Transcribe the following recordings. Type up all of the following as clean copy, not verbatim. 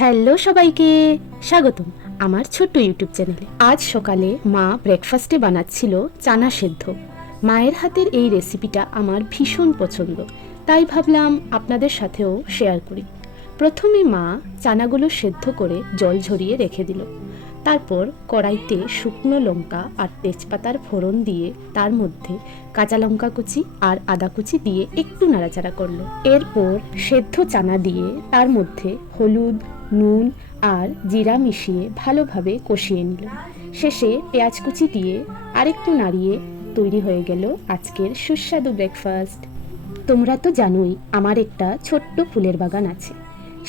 Hello সবাইকে, স্বাগতম আমার ছোট্ট ইউটিউব চ্যানেলে। আজ সকালে মা ব্রেকফাস্টে বানাচ্ছিল চানা সেদ্ধ। মায়ের হাতের এই রেসিপিটা আমার ভীষণ পছন্দ, তাই ভাবলাম আপনাদের সাথেও শেয়ার করি। প্রথমে মা চানাগুলো সেদ্ধ করে জল ঝরিয়ে রেখে দিল। তারপর কড়াইতে শুকনো লঙ্কা আর তেজপাতার ফোড়ন দিয়ে তার মধ্যে কাঁচা লঙ্কা কুচি আর আদা কুচি দিয়ে একটু নাড়াচাড়া করলো। এরপর সেদ্ধ চানা দিয়ে তার মধ্যে হলুদ, নুন আর জিরা মিশিয়ে ভালোভাবে কষিয়ে নিল। শেষে পেঁয়াজ কুচি দিয়ে আরেকটু নাড়িয়ে তৈরি হয়ে গেল আজকের সুস্বাদু ব্রেকফাস্ট। তোমরা তো জানোই আমার একটা ছোট্ট ফুলের বাগান আছে।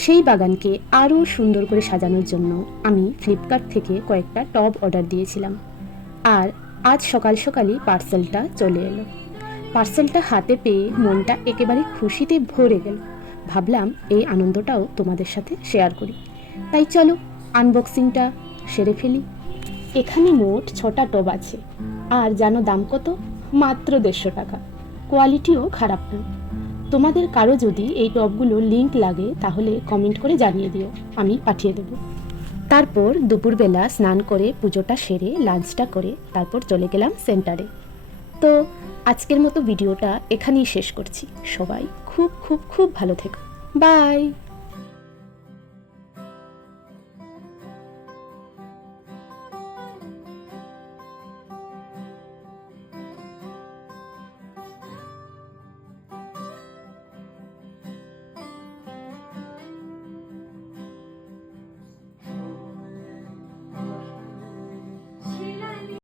সেই বাগানকে আরও সুন্দর করে সাজানোর জন্য আমি ফ্লিপকার্ট থেকে কয়েকটা টব অর্ডার দিয়েছিলাম। আর আজ সকাল সকালই পার্সেলটা চলে এলো। পার্সেলটা হাতে পেয়ে মনটা একেবারে খুশিতে ভরে গেল। ভাবলাম এই আনন্দটাও তোমাদের সাথে শেয়ার করি। তাই চলো আনবক্সিংটা সেরে ফেলি। এখানে মোট 6টা টব আছে। আর জানো দাম কত? মাত্র 150 টাকা। কোয়ালিটিও খারাপ না। তোমাদের কারো যদি এই টবগুলোর লিংক লাগে তাহলে কমেন্ট করে জানিয়ে দিও, আমি পাঠিয়ে দেবো। তারপর দুপুরবেলা স্নান করে পুজোটা সেরে লাঞ্চটা করে তারপর চলে গেলাম সেন্টারে। তো আজকের মতো ভিডিওটা এখানেই শেষ করছি। সবাই খুব খুব খুব ভালো থেকো। বাই।